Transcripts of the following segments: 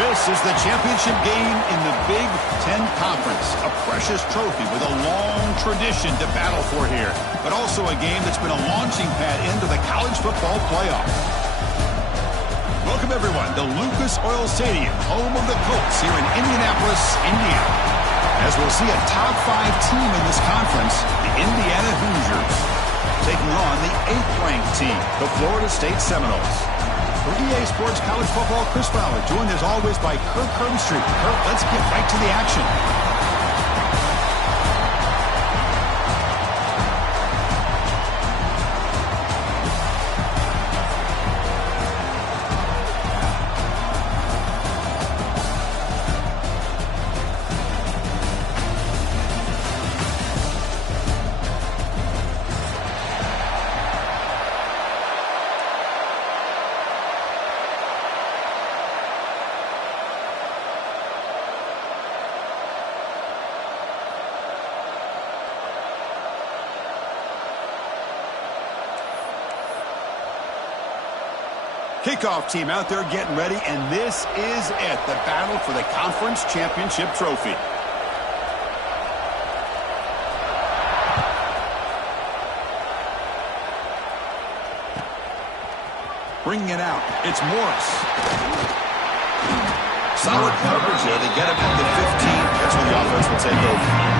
This is the championship game in the Big Ten Conference. A precious trophy with a long tradition to battle for here. But also a game that's been a launching pad into the college football playoff. Welcome, everyone, to Lucas Oil Stadium, home of the Colts here in Indianapolis, Indiana. As we'll see a top 5 team in this conference, the Indiana Hoosiers, taking on the 8th-ranked team, the Florida State Seminoles. For EA Sports College Football, Chris Fowler, joined as always by Kirk Herbstreit. Kirk, let's get right to the action. Kickoff team out there getting ready, and this is it, the battle for the conference championship trophy. Bringing it out, it's Morris. Solid coverage there, they get him at the 15. That's where the offense will take over.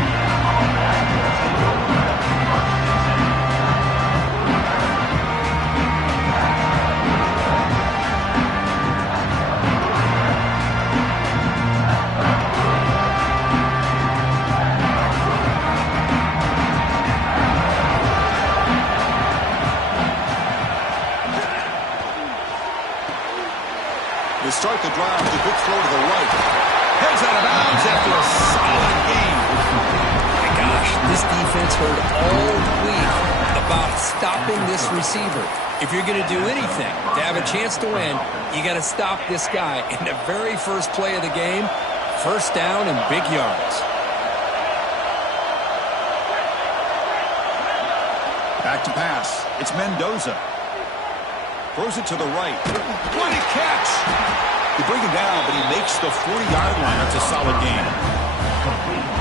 Start the drive with a good throw to the right. Heads out of bounds after a solid game. My gosh, this defense heard all week about stopping this receiver. If you're going to do anything to have a chance to win, you got to stop this guy. In the very first play of the game, first down and big yards. Back to pass. It's Mendoza. Throws it to the right. What a catch! They bring him down, but he makes the 40-yard line. That's a solid game.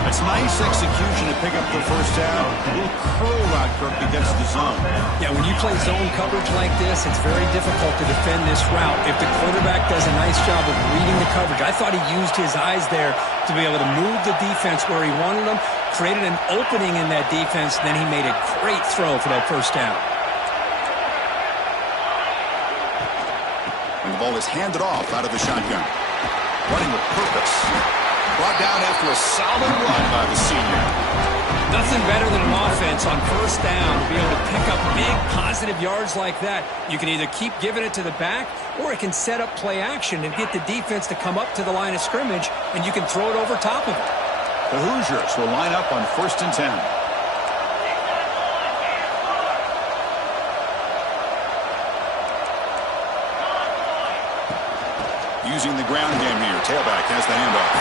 That's nice execution to pick up the first down. A little curl route, Kirk, against the zone. Yeah, when you play zone coverage like this, it's very difficult to defend this route if the quarterback does a nice job of reading the coverage. I thought he used his eyes there to be able to move the defense where he wanted them, created an opening in that defense, then he made a great throw for that first down. And the ball is handed off out of the shotgun. Running with purpose. Brought down after a solid run by the senior. Nothing better than an offense on first down to be able to pick up big positive yards like that. You can either keep giving it to the back, or it can set up play action and get the defense to come up to the line of scrimmage, and you can throw it over top of it. The Hoosiers will line up on 1st and 10. Using the ground game here. Tailback has the handoff.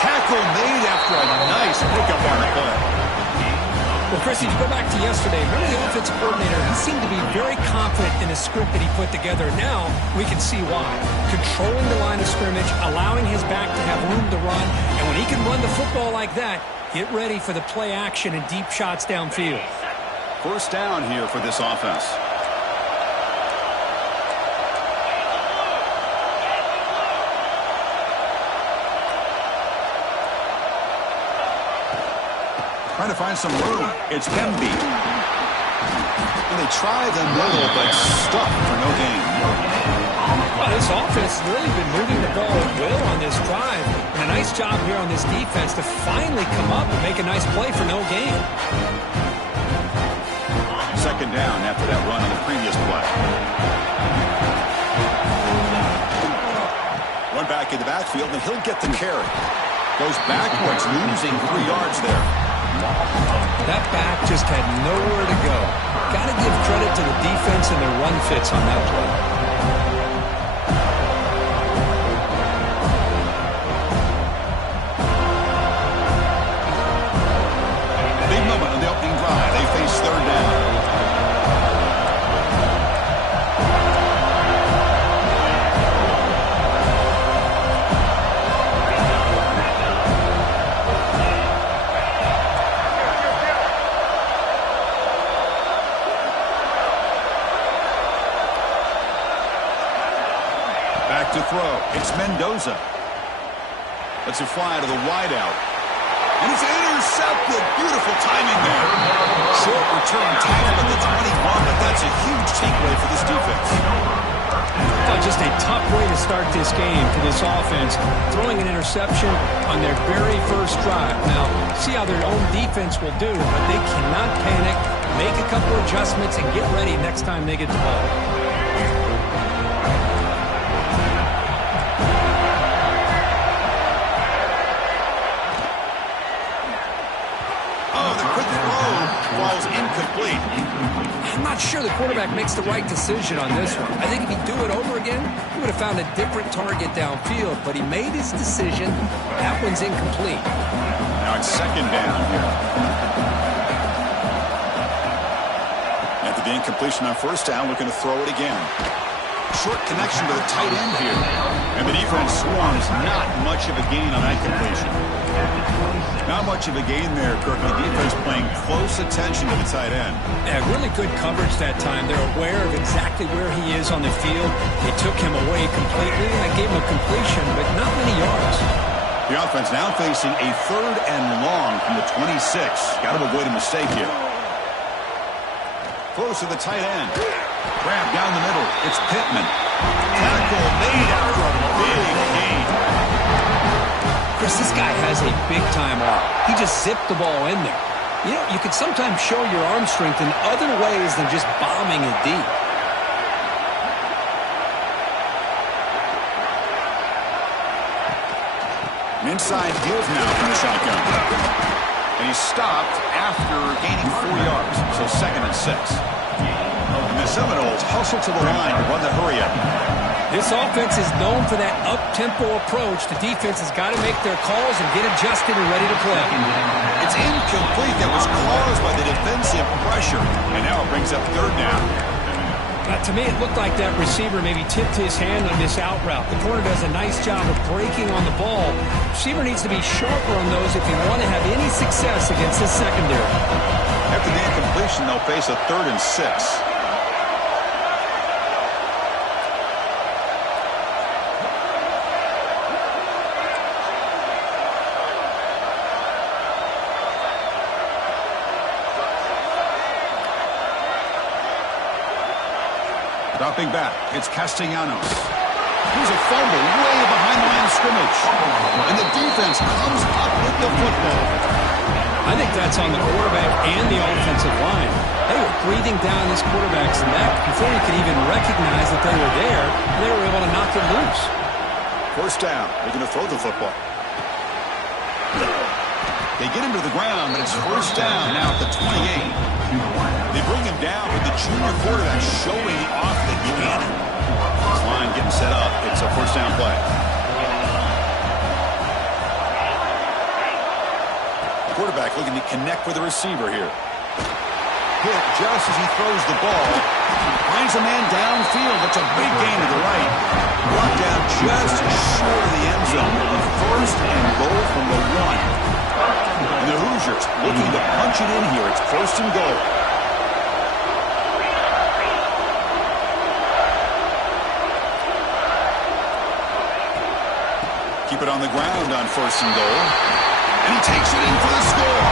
Tackle made after a nice pickup on the play. Well, Chris, if you go back to yesterday, remember the offensive coordinator, he seemed to be very confident in the script that he put together. Now we can see why. Controlling the line of scrimmage, allowing his back to have room to run, and when he can run the football like that, get ready for the play action and deep shots downfield. First down here for this offense. Trying to find some room. It's Pemby. And they try the middle, but stuck for no gain. Well, this offense has really been moving the ball at will on this drive. And a nice job here on this defense to finally come up and make a nice play for no gain. Second down after that run on the previous play. One back in the backfield, and he'll get the carry. Goes backwards, losing 3 yards there. That back just had nowhere to go. Got to give credit to the defense and their run fits on that play. to throw. It's Mendoza. Lets it fly to the wideout. And it's intercepted. Beautiful timing there. Short return tackle at the 21, but that's a huge takeaway for this defense. Oh, just a tough way to start this game for this offense. Throwing an interception on their very first drive. Now, see how their own defense will do, but they cannot panic, make a couple adjustments, and get ready next time they get the ball. Falls incomplete. I'm not sure the quarterback makes the right decision on this one. I think if he'd do it over again, he would have found a different target downfield, but he made his decision. That one's incomplete. Now it's second down here. After the incompletion on first down, looking to throw it again. Short connection to the tight end here. And the defense swarms. Not much of a gain on that completion. Not much of a gain there, Kirk. The defense paying close attention to the tight end. Yeah, really good coverage that time. They're aware of exactly where he is on the field. They took him away completely, and that gave him a completion, but not many yards. The offense now facing a 3rd and long from the 26. Got to avoid a mistake here. Close to the tight end. Grab down the middle. It's Pittman. Tackle made after a big gain. Chris, this guy has a big-time arm. He just zipped the ball in there. You know, you can sometimes show your arm strength in other ways than just bombing it deep. An inside give now from the shotgun. And he's stopped after gaining 4 yards, so 2nd and 6. And the Seminoles hustle to the line to run the hurry-up. This offense is known for that up-tempo approach. The defense has got to make their calls and get adjusted and ready to play. It's incomplete. That was caused by the defensive pressure. And now it brings up 3rd down. To me, it looked like that receiver maybe tipped his hand on this out route. The corner does a nice job of breaking on the ball. The receiver needs to be sharper on those if you want to have any success against this secondary. After the incompletion, they'll face a 3rd and 6. Dropping back, it's Castellanos. Here's a fumble way behind the line of scrimmage. And the defense comes up with the football. I think that's on the quarterback and the offensive line. They were breathing down this quarterback's neck before he could even recognize that they were there. They were able to knock it loose. 1st down, they're going to throw the football. They get him to the ground, but it's 1st down now at the 28. They bring him down with the junior quarterback showing off the cannon. This line getting set up. It's a 1st down play. The quarterback looking to connect with the receiver here. Hit just as he throws the ball. Finds a man downfield. That's a big gain to the right. Brought down just short of the end zone. 1st and goal from the 1. And the Hoosiers looking to punch it in here. It's 1st and goal. Keep it on the ground on 1st and goal. And he takes it in for the score.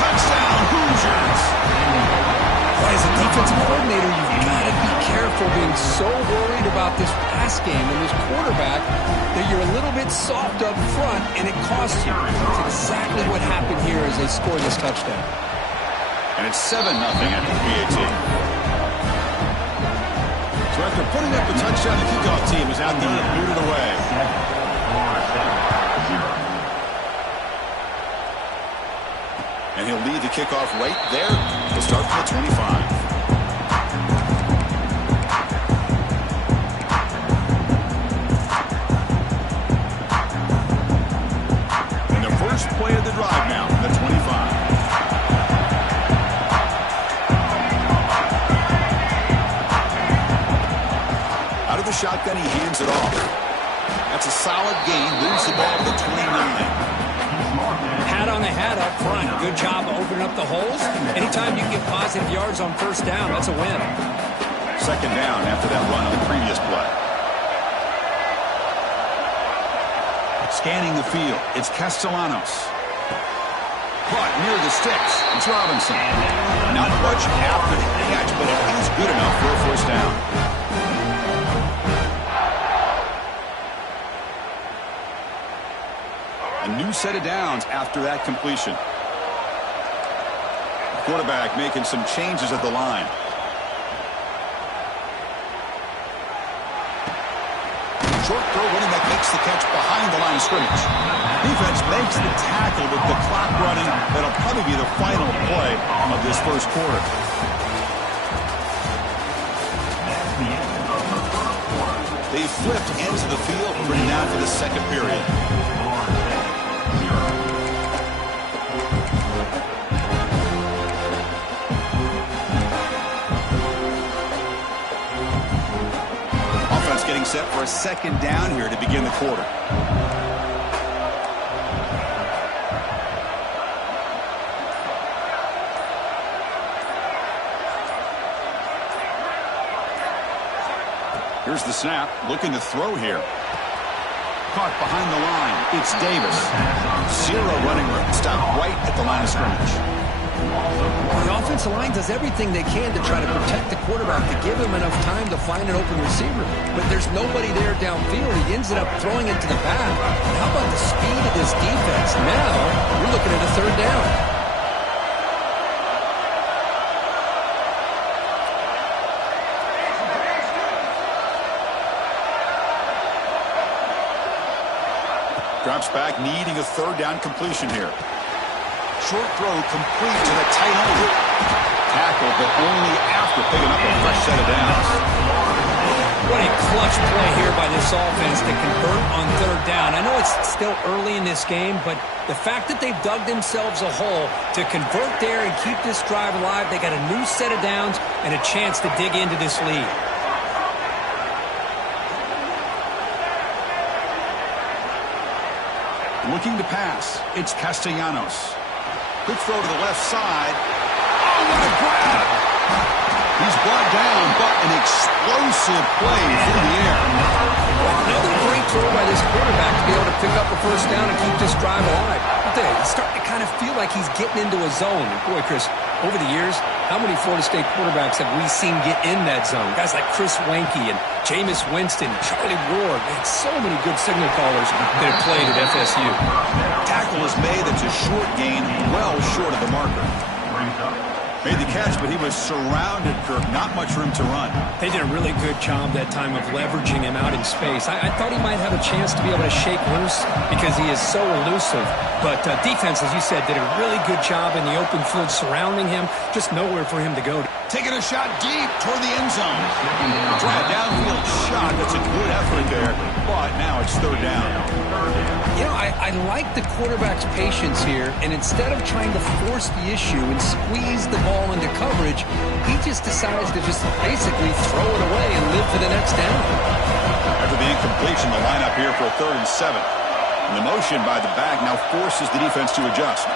Touchdown, Hoosiers. As a defensive coordinator, you've got to be careful being so worried about this pass game and this quarterback that you're a little bit soft up front, and it costs you. It's exactly what happened here as they scored this touchdown. And it's 7-0 after the PAT. So after putting up the touchdown, the kickoff team is out there and booted away. And he'll lead the kickoff right there. He'll start from the 25. And the first play of the drive now from the 25. Out of the shotgun, he hands it off. That's a solid gain. Moves the ball to the 29. Hat on the hat up front. Good job of opening up the holes. Anytime you can get positive yards on 1st down, that's a win. 2nd down after that run on the previous play. Scanning the field, it's Castellanos. Caught near the sticks. It's Robinson. Not much after the catch, but it is good enough for a first down. A new set of downs after that completion. The quarterback making some changes at the line. Short throw running back makes the catch behind the line of scrimmage. Defense makes the tackle with the clock running. That'll probably be the final play of this first quarter. They flipped into the field, bring down for the second period. Offense getting set for a second down here to begin the quarter. Here's the snap, looking to throw here. Caught behind the line, it's Davis. Zero running room, stopped right at the line of scrimmage. The offensive line does everything they can to try to protect the quarterback, to give him enough time to find an open receiver. But there's nobody there downfield. He ends up throwing it to the back. How about the speed of this defense? Now, we're looking at a third down. Drops back, needing a third down completion here. Short throw complete to the tight end. Tackle, but only after picking up a fresh set of downs. What a clutch play here by this offense to convert on third down. I know it's still early in this game, but the fact that they've dug themselves a hole to convert there and keep this drive alive, they got a new set of downs and a chance to dig into this lead. Looking to pass, it's Castellanos. Quick throw to the left side. Oh, what a grab! He's brought down, but an explosive play through the air. Another great throw by this quarterback to be able to pick up a first down and keep this drive alive. He's starting to kind of feel like he's getting into a zone. And boy, Chris, over the years, how many Florida State quarterbacks have we seen get in that zone? Guys like Chris Weinke and Jameis Winston, Charlie Ward. They had so many good signal callers that have played at FSU. Tackle is made. That's a short gain, well short of the marker. Made the catch, but he was surrounded, Kirk. Not much room to run. They did a really good job that time of leveraging him out in space. I thought he might have a chance to be able to shake loose because he is so elusive. But defense, as you said, did a really good job in the open field surrounding him. Just nowhere for him to go. Taking a shot deep toward the end zone. Try a downfield shot. That's a good effort there. But now it's third down. You know, I like the quarterback's patience here. And instead of trying to force the issue and squeeze the ball into coverage, he just decides to just basically throw it away and live for the next down. After the incompletion, the lineup here for a 3rd and 7. And the motion by the back now forces the defense to adjust.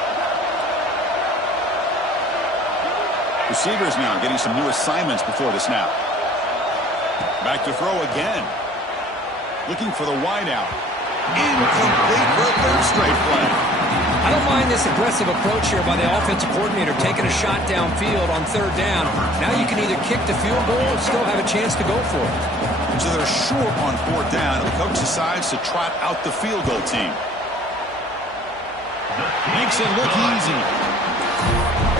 Receivers now getting some new assignments before the snap. Back to throw again. Looking for the wideout. Incomplete for a 3rd straight play. I don't mind this aggressive approach here by the offensive coordinator, taking a shot downfield on 3rd down. Now you can either kick the field goal or still have a chance to go for it. So they're short on 4th down, and the coach decides to trot out the field goal team. Makes it look easy.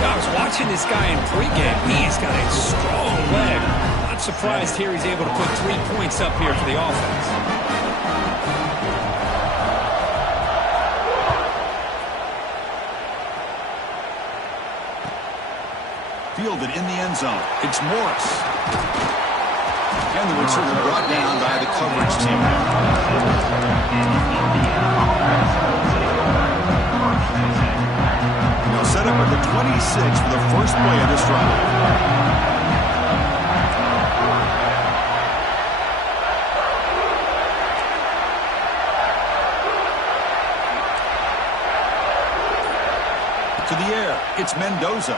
I was watching this guy in pregame. He's got a strong leg. Not surprised here he's able to put 3 points up here for the offense. Fielded in the end zone. It's Morris. And the return brought down by the coverage team. Now set up at the 26 for the first play of this drive. To the air, it's Mendoza.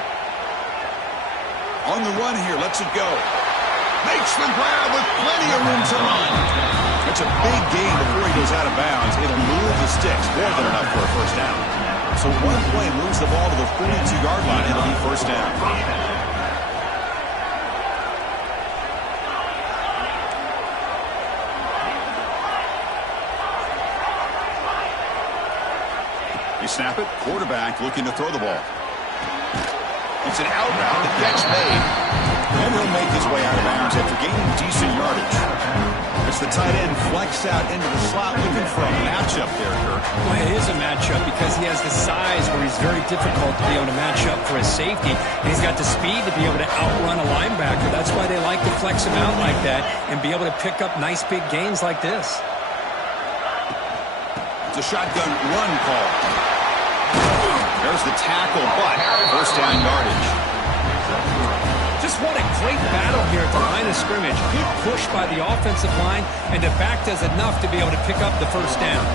On the run here, lets it go. Makes the grab with plenty of room to run. It's a big gain before he goes out of bounds. It'll move the sticks, more than enough for a first down. So one play moves the ball to the 42-yard line. It'll be first down. They snap it. Quarterback looking to throw the ball. It's an out route. The catch made. And he'll make his way out of bounds after gaining decent yardage. It's the tight end flexed out into the slot, looking for a matchup there, Kirk. Well, it is a matchup because he has the size where he's very difficult to be able to match up for his safety. And he's got the speed to be able to outrun a linebacker. That's why they like to flex him out like that and be able to pick up nice big gains like this. It's a shotgun run call. There's the tackle, but first down yardage. Just what a great battle here at the line of scrimmage. Good push by the offensive line, and the back does enough to be able to pick up the first down.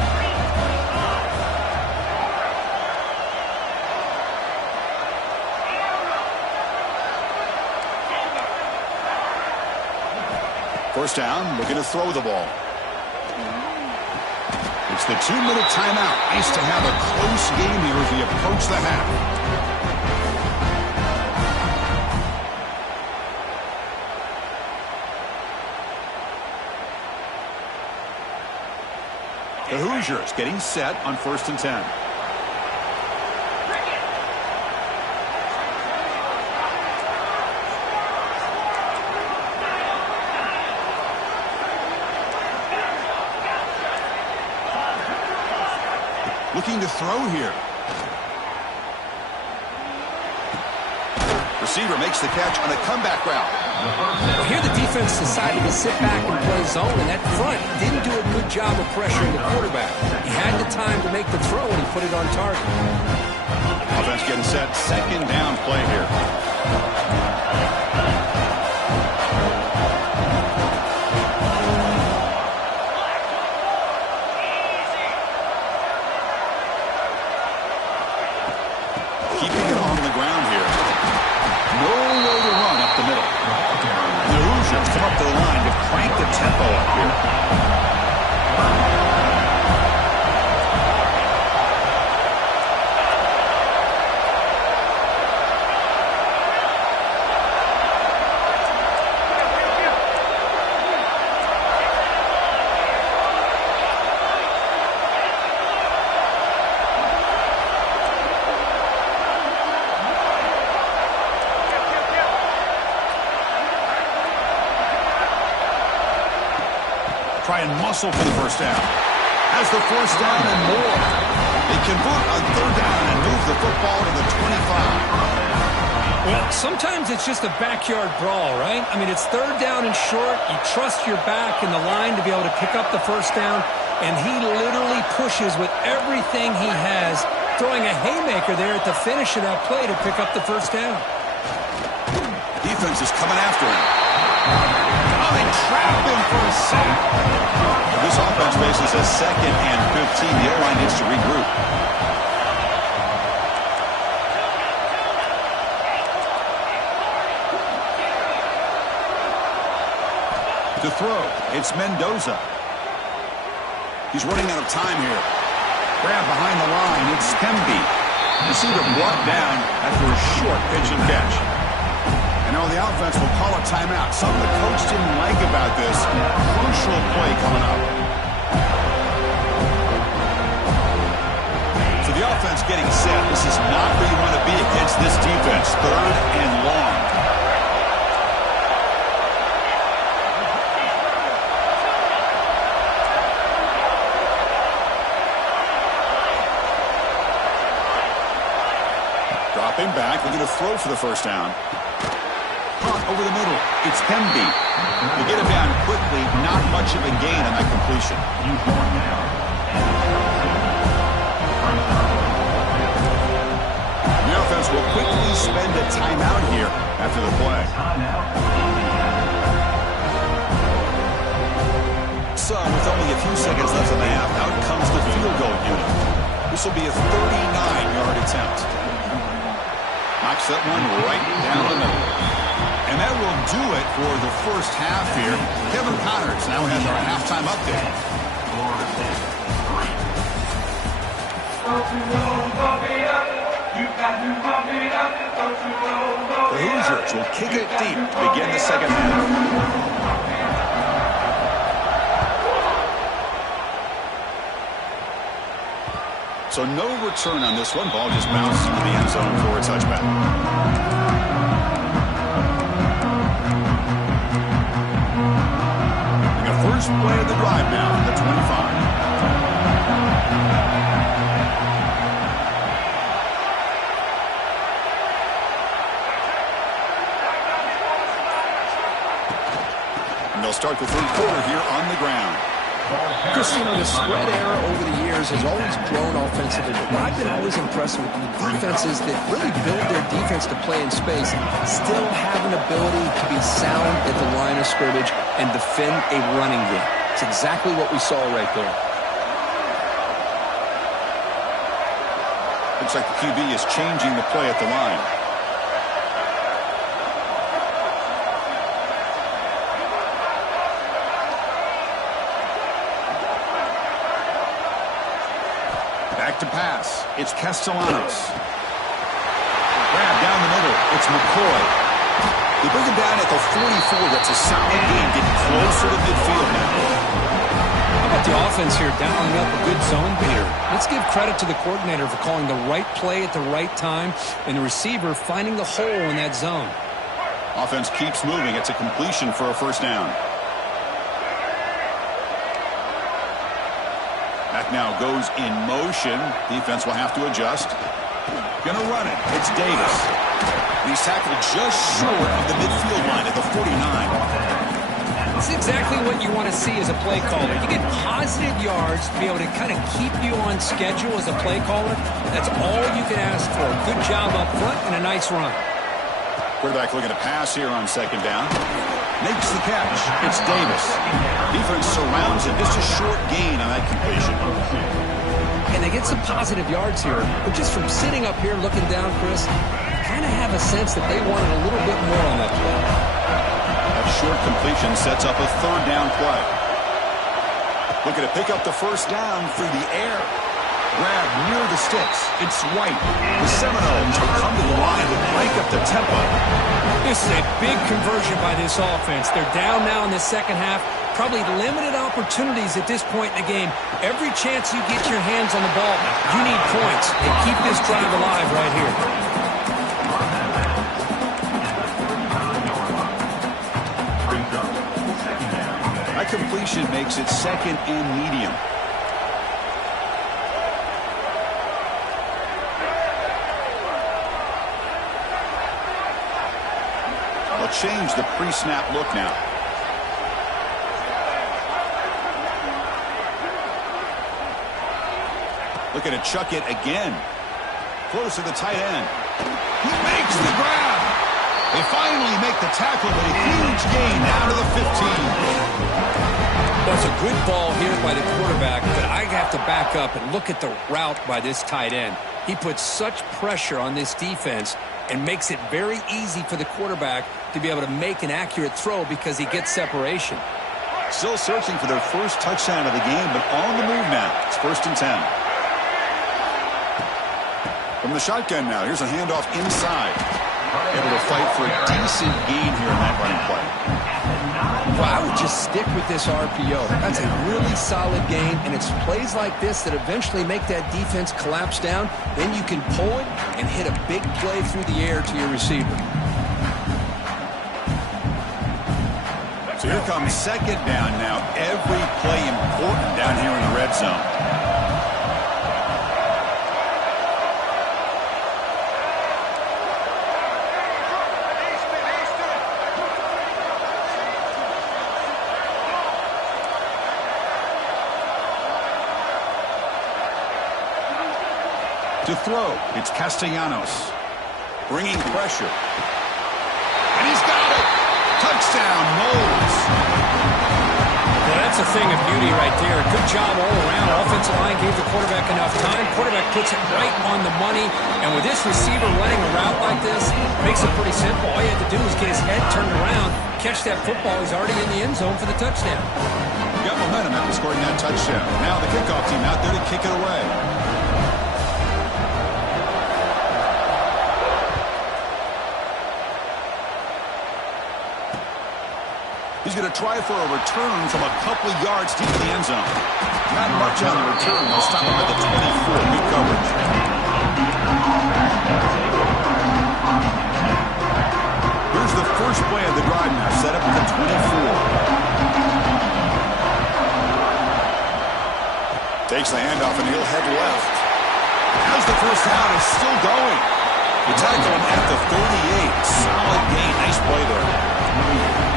First down, looking to throw the ball. It's the 2-minute timeout. Nice to have a close game here as we approach the half. The Hoosiers getting set on 1st and 10. Looking to throw here. Receiver makes the catch on a comeback route. Well, here the defense decided to sit back and play zone, and that front didn't do a good job of pressuring the quarterback. He had the time to make the throw, and he put it on target. Offense getting set. Second down play here. Keeping it on the ground here. No way to run up the middle. And the Hoosiers come up to the line to crank the tempo up here. Try and muscle for the first down. Has the first down and more. They convert on 3rd down and move the football to the 25. Well, sometimes it's just a backyard brawl, right? I mean, it's 3rd down and short. You trust your back in the line to be able to pick up the first down, and he literally pushes with everything he has, throwing a haymaker there at the finish of that play to pick up the first down. Defense is coming after him. Oh, they trap him for a sack. This offense faces a 2nd and 15. The O-line needs to regroup. To throw, it's Mendoza. He's running out of time here. Grab behind the line, it's Pemby. Receiver brought down after a short pitch and catch. And now the offense will call a timeout. Something the coach didn't like about this. Crucial play coming up. So the offense getting set. This is not where you want to be against this defense. 3rd and long. Dropping back, looking to throw for the first down. Over the middle, it's Pemby. They get him down quickly, not much of a gain on that completion. The offense will quickly spend a timeout here after the play. So, with only a few seconds left in the half, out comes the field goal unit. This will be a 39-yard attempt. Knocks that one right down the middle. And that will do it for the first half here. Kevin Connors now has our halftime update. The Hoosiers will kick it deep to begin the second half. So no return on this one. Ball just bounces into the end zone for a touchback. The first play of the drive now from the 25. And they'll start the third quarter here on the ground. Just, the spread era over the years has always grown offensively, but I've been always impressed with the defenses that really build their defense to play in space, still have an ability to be sound at the line of scrimmage and defend a running game. It's exactly what we saw right there. Looks like the QB is changing the play at the line. Back to pass. It's Castellanos. Grab down the middle. It's McCoy. They bring him down at the 44. That's a solid gain. Getting closer to midfield now. How about the offense here dialing up a good zone beater? Let's give credit to the coordinator for calling the right play at the right time and the receiver finding the hole in that zone. Offense keeps moving. It's a completion for a first down. Back now goes in motion. Defense will have to adjust. Gonna run it. It's Davis. He's tackled just short of the midfield line at the 49. It's exactly what you want to see as a play caller. You get positive yards to be able to kind of keep you on schedule as a play caller. That's all you can ask for. Good job up front and a nice run. Quarterback looking to pass here on second down. Makes the catch. It's Davis. Defense surrounds him. Just a short gain on that completion. And they get some positive yards here. But just from sitting up here looking down, Chris, I kind of have a sense that they wanted a little bit more on that play. That short completion sets up a third down play. Looking to pick up the first down through the air. Grab near the sticks. It's White. The Seminoles will come to the line and break up the tempo. This is a big conversion by this offense. They're down now in the second half. Probably limited opportunities at this point in the game. Every chance you get your hands on the ball, you need points. And keep this drive alive right here. That completion makes it second and medium. Change the pre-snap look now. Looking to chuck it again. Close to the tight end. He makes the grab. They finally make the tackle, but a huge gain down to the 15. That's a good ball here by the quarterback, but I have to back up and look at the route by this tight end. He puts such pressure on this defense and makes it very easy for the quarterback to be able to make an accurate throw because he gets separation. Still searching for their first touchdown of the game, but on the move now. It's 1st and 10. From the shotgun now, here's a handoff inside. Able to fight for a decent gain here in that running play. Well, I would just stick with this RPO. That's a really solid gain, and it's plays like this that eventually make that defense collapse down. Then you can pull it and hit a big play through the air to your receiver. So here comes second down now. Every play important down here in the red zone. To throw, it's Castellanos. Bringing pressure. And he's got it! Touchdown, Moles! Well, that's a thing of beauty right there. Good job all around. Offensive line gave the quarterback enough time. Quarterback puts it right on the money. And with this receiver running a route like this, makes it pretty simple. All you have to do is get his head turned around, catch that football. He's already in the end zone for the touchdown. Got momentum after scoring that touchdown. Now the kickoff team out there to kick it away. He's going to try for a return from a couple of yards deep in the end zone. Not much on the return. They'll stop him at the 24. Good coverage. Here's the first play of the drive now. Set up at the 24. Takes the handoff, and he'll head left. As the first down is still going. The tackle him at the 38. Solid gain. Nice play there.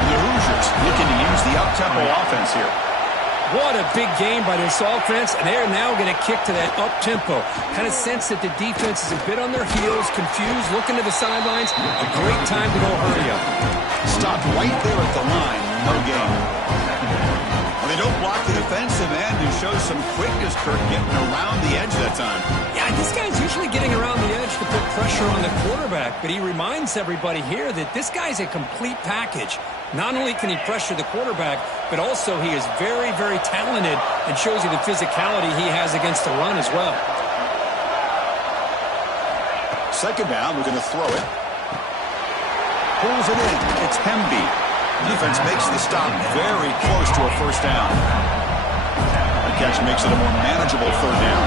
The Hoosiers looking to use the up-tempo offense here. What a big game by this offense, and they're now going to kick to that up-tempo. Kind of sense that the defense is a bit on their heels, confused, looking to the sidelines. A great time to go hurry up. Stopped right there at the line. No gain. Well, they don't block the defensive end who shows some quickness, Kirk, getting around the edge that time. Yeah, this guy's usually getting around the edge to put pressure on the quarterback, but he reminds everybody here that this guy's a complete package. Not only can he pressure the quarterback, but also he is very, very talented and shows you the physicality he has against the run as well. Second down, we're going to throw it. Pulls it in. It's Hemby. Defense makes the stop very close to a first down. The catch makes it a more manageable third down.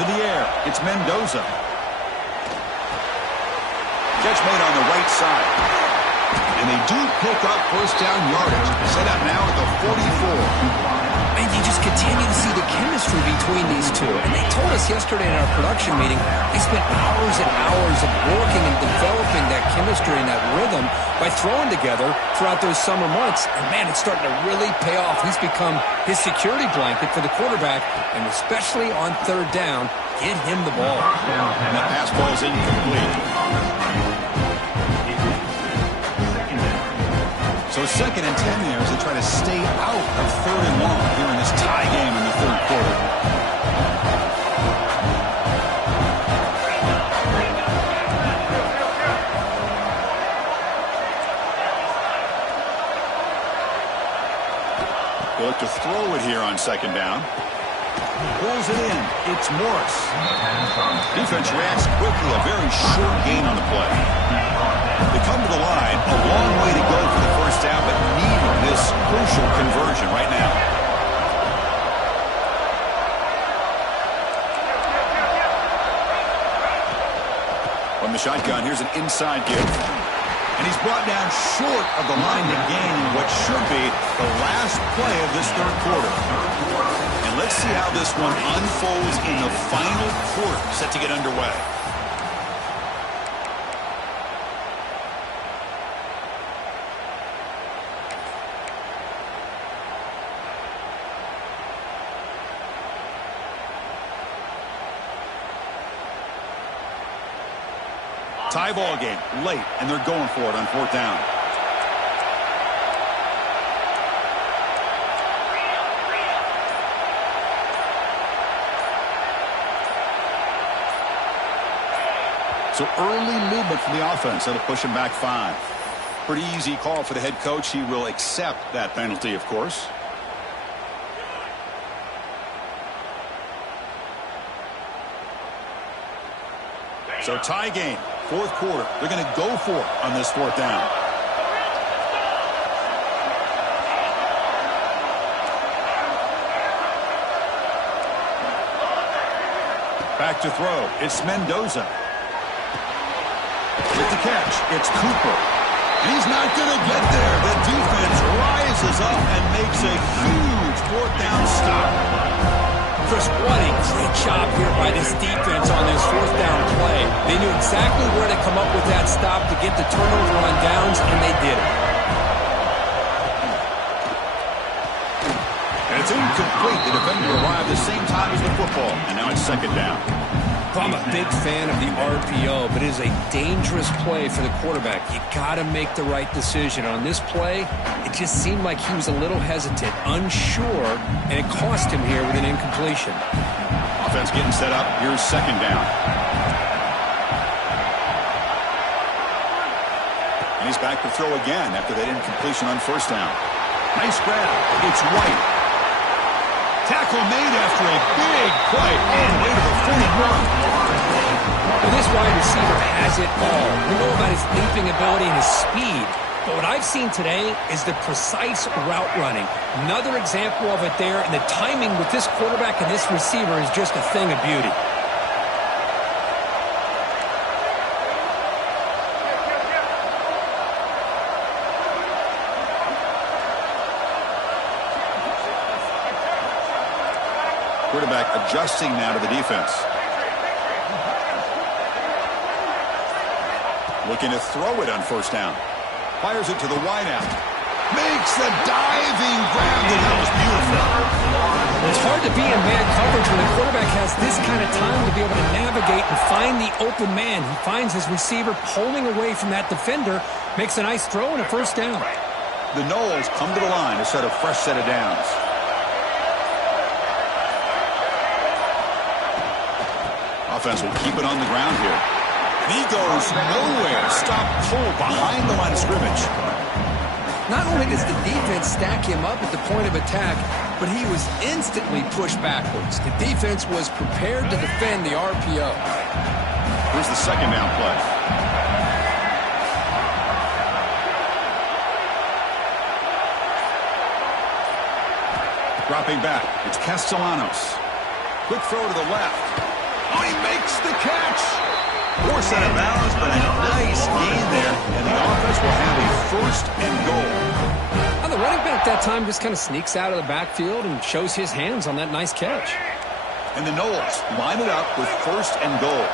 To the air, it's Mendoza. Catch made on the right side. And they do pick up first down yardage. Set up now at the 44. And you just continue to see the chemistry between these two. And they told us yesterday in our production meeting, they spent hours and hours of working and developing that chemistry and that rhythm by throwing together throughout those summer months. And, man, it's starting to really pay off. He's become his security blanket for the quarterback, and especially on third down, get him the ball. And that pass ball is incomplete. So second and 10 there as they try to stay out of third and long here in this tie game in the third quarter. They look to throw it here on second down. Pulls it in. It's Morris. Defense reacts quickly. A very short gain on the play. They come to the line. A long way to go for the first down, but needing this crucial conversion right now. From the shotgun, here's an inside give. And he's brought down short of the line to gain what should be the last play of this third quarter. And let's see how this one unfolds in the final quarter, set to get underway. Tie ball game, late, and they're going for it on fourth down. So early movement from the offense. That'll push him back 5. Pretty easy call for the head coach. He will accept that penalty, of course. So tie game, fourth quarter. They're going to go for it on this fourth down. Back to throw. It's Mendoza. With the catch, it's Cooper. And he's not going to get there. The defense rises up and makes a huge fourth down stop. Chris, what a great job here by this defense on this fourth down play. They knew exactly where to come up with that stop to get the turnover on downs, and they did it. And it's incomplete. The defender arrived the same time as the football, and now it's second down. Well, I'm a big fan of the RPO, but it is a dangerous play for the quarterback. You got to make the right decision. On this play, it just seemed like he was a little hesitant, unsure, and it cost him here with an incompletion. Offense getting set up. Here's second down. And he's back to throw again after that incompletion on first down. Nice grab. It's White. Tackle made after a big play all the way to the 41. The This wide receiver has it all. We know about his leaping ability and his speed. But what I've seen today is the precise route running. Another example of it there, and the timing with this quarterback and this receiver is just a thing of beauty. Quarterback adjusting now to the defense. Looking to throw it on first down. Fires it to the wideout. Makes the diving grab. That was beautiful. It's hard to be in man coverage when the quarterback has this kind of time to be able to navigate and find the open man. He finds his receiver pulling away from that defender, makes a nice throw and a first down. The Noles come to the line to set a fresh set of downs. Offense will keep it on the ground here. He goes nowhere. Stop pull behind the line of scrimmage. Not only does the defense stack him up at the point of attack, but he was instantly pushed backwards. The defense was prepared to defend the RPO. Here's the second down play. Dropping back. It's Castellanos. Quick throw to the left. Oh, he makes the catch. Poor set of bounds, but a nice gain there. And the offense will have a first and goal. Now the running back that time just kind of sneaks out of the backfield and shows his hands on that nice catch. And the Noles line it up with first and goal.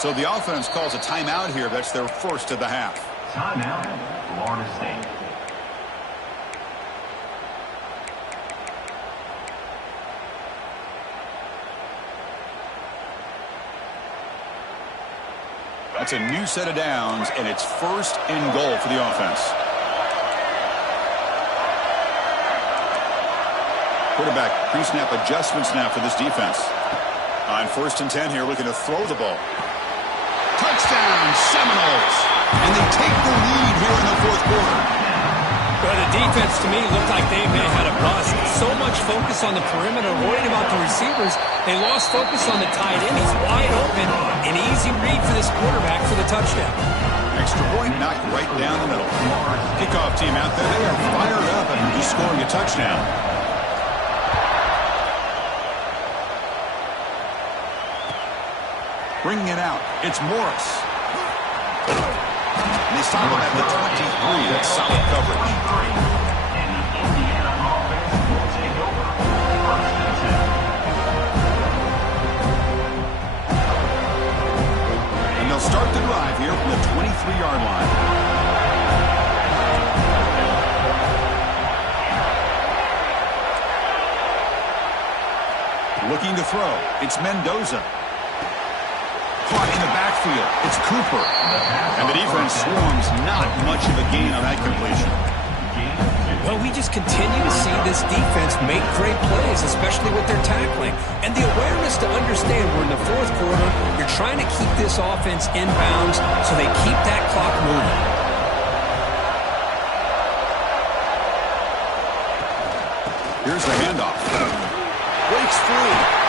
So the offense calls a timeout here. That's their first of the half. Timeout, Florida State. That's a new set of downs, and it's first and goal for the offense. Quarterback pre-snap adjustments now for this defense. On first and 10 here, looking to throw the ball. Touchdown, Seminoles. And they take the lead here in the fourth quarter. Well, the defense, to me, looked like they may have had a bust. So much focus on the perimeter, worried about the receivers. They lost focus on the tight end. He's wide open. An easy read for this quarterback for the touchdown. Extra point knocked right down the middle. Kickoff team out there. They are fired up and just scoring a touchdown. Bringing it out. It's Morris. And they stop him at the 23. That's solid coverage. And the Indiana offense will take over first and 10. And they'll start the drive here from the 23-yard line. Looking to throw. It's Mendoza. Caught in the backfield. It's Cooper. And the defense swarms not much of a gain on that completion. Well, we just continue to see this defense make great plays, especially with their tackling. And the awareness to understand we're in the fourth quarter, you're trying to keep this offense in bounds so they keep that clock moving. Here's the handoff. Breaks free.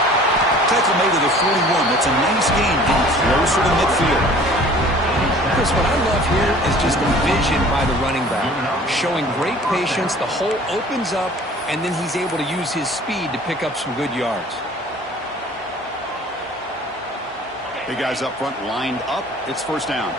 Tackle made to the 41. That's a nice gain, getting closer to midfield. Chris, what I love here is just the vision by the running back. Showing great patience, the hole opens up, and then he's able to use his speed to pick up some good yards. Big guys up front lined up. It's first down.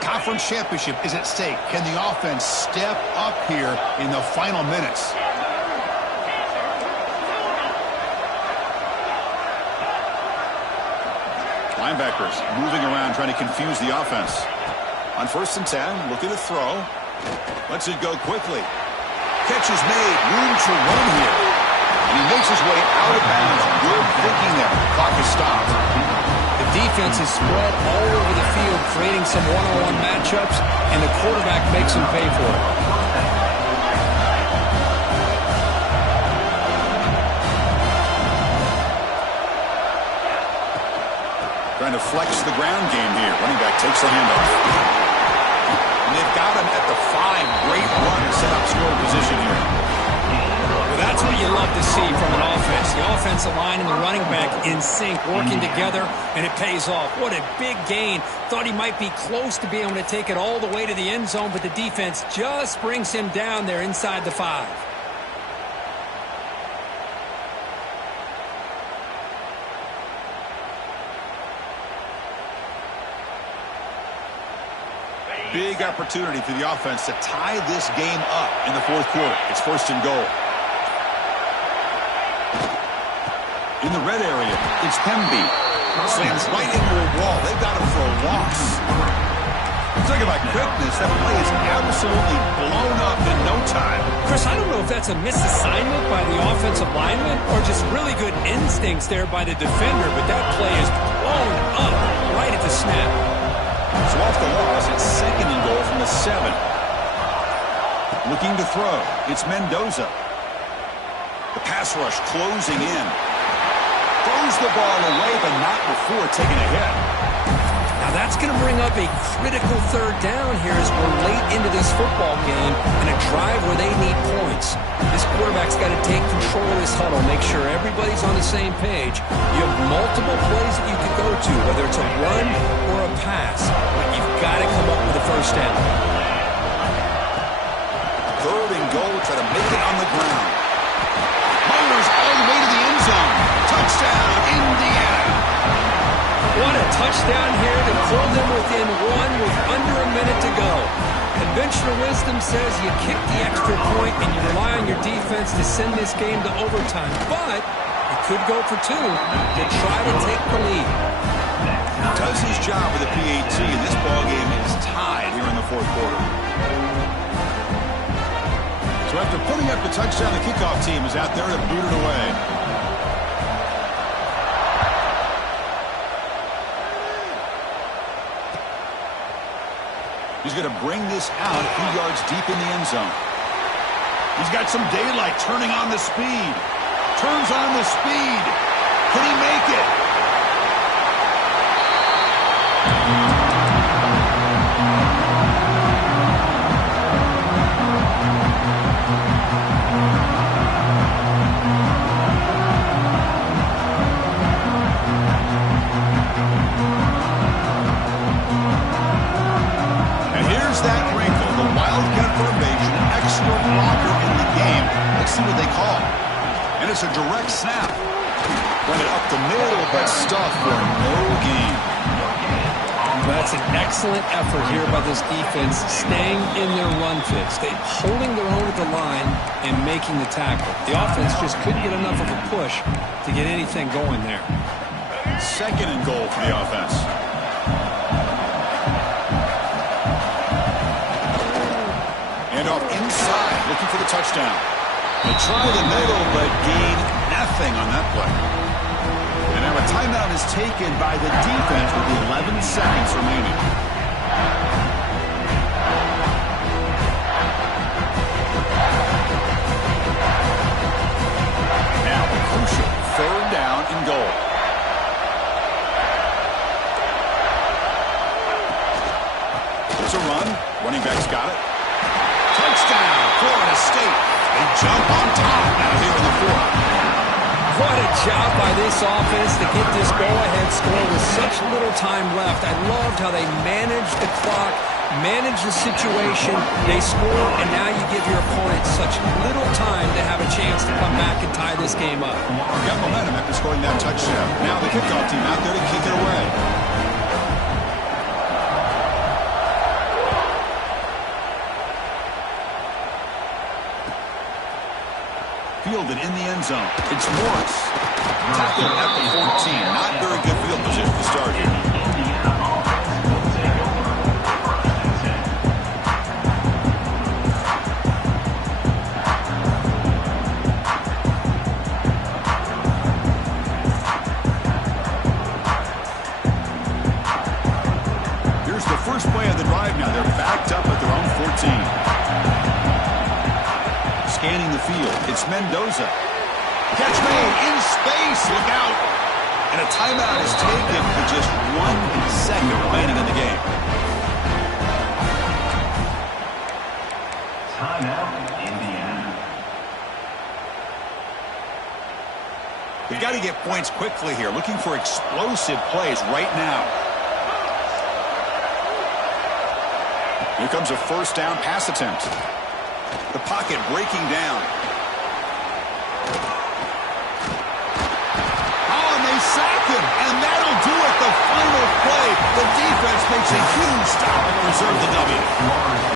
Conference championship is at stake. Can the offense step up here in the final minutes? Linebackers moving around, trying to confuse the offense. On 1st and 10, looking to throw. Lets it go quickly. Catch is made. Room to run here. And he makes his way out of bounds. Good thinking there. Clock is stopped. The defense is spread all over the field, creating some one-on-one matchups, and the quarterback makes him pay for it. Trying to flex the ground game here. Running back takes the handoff. And they've got him at the 5. Great run to set up score position here. Well, that's what you love to see from an offense. The offensive line and the running back in sync, working together, and it pays off. What a big gain. Thought he might be close to being able to take it all the way to the end zone, but the defense just brings him down there inside the 5. Big opportunity for the offense to tie this game up in the 4th quarter. It's 1st and goal. In the red area, it's Hemby. Slams right into a wall. They've got him for a loss. Talk about quickness. That play is absolutely blown up in no time. Chris, I don't know if that's a misassignment by the offensive lineman or just really good instincts there by the defender, but that play is blown up right at the snap. So off the loss, it's 2nd and goal from the 7. Looking to throw. It's Mendoza. The pass rush closing in. Throws the ball away, but not before taking a hit. Now that's going to bring up a critical 3rd down here as we're late into this football game and a drive where they need points. This quarterback's got to take control of this huddle, make sure everybody's on the same page. You have multiple plays that you could go to, whether it's a run or a pass, but you've got to come up with a 1st down. 3rd and goal, try to make it on the ground. Mowers all the way to the end zone. Touchdown, Indiana. What a touchdown here to pull them within 1 with under a minute to go. Conventional wisdom says you kick the extra point and you rely on your defense to send this game to overtime. But it could go for 2 to try to take the lead. Does his job with the PAT, and this ball game is tied here in the 4th quarter. So after putting up the touchdown, the kickoff team is out there to boot it away. He's going to bring this out a few yards deep in the end zone. He's got some daylight, turning on the speed. Turns on the speed. Can he make it? See what they call. And it's a direct snap. Run it up the middle, but stuffed for no gain. That's an excellent effort here by this defense, staying in their run fix. They're holding their own at the line and making the tackle. The offense just couldn't get enough of a push to get anything going there. 2nd and goal for the offense. And off inside, looking for the touchdown. They try the middle, but gain nothing on that play. And now a timeout is taken by the defense with 11 seconds remaining. Now a crucial 3rd down and goal. There's a run. Running back's got it. Touchdown, Florida State. They jump on top now here in the 4th. What a job by this offense to get this go-ahead score with such little time left. I loved how they managed the clock, managed the situation. They score, and now you give your opponent such little time to have a chance to come back and tie this game up. Got momentum after scoring that touchdown. Now the kickoff team out there to kick it away. Fielded in the end zone. It's Morris. Tackled at the 14. Not very good field position to start here. scanning the field. It's Mendoza. Catch made in space. Look out. And a timeout is taken with just 1 second remaining in the game. Timeout, Indiana. We've got to get points quickly here. Looking for explosive plays right now. Here comes a first down pass attempt. The pocket breaking down. Oh, and they sack him. And that'll do it. The final play. The defense makes a huge stop and preserve the W.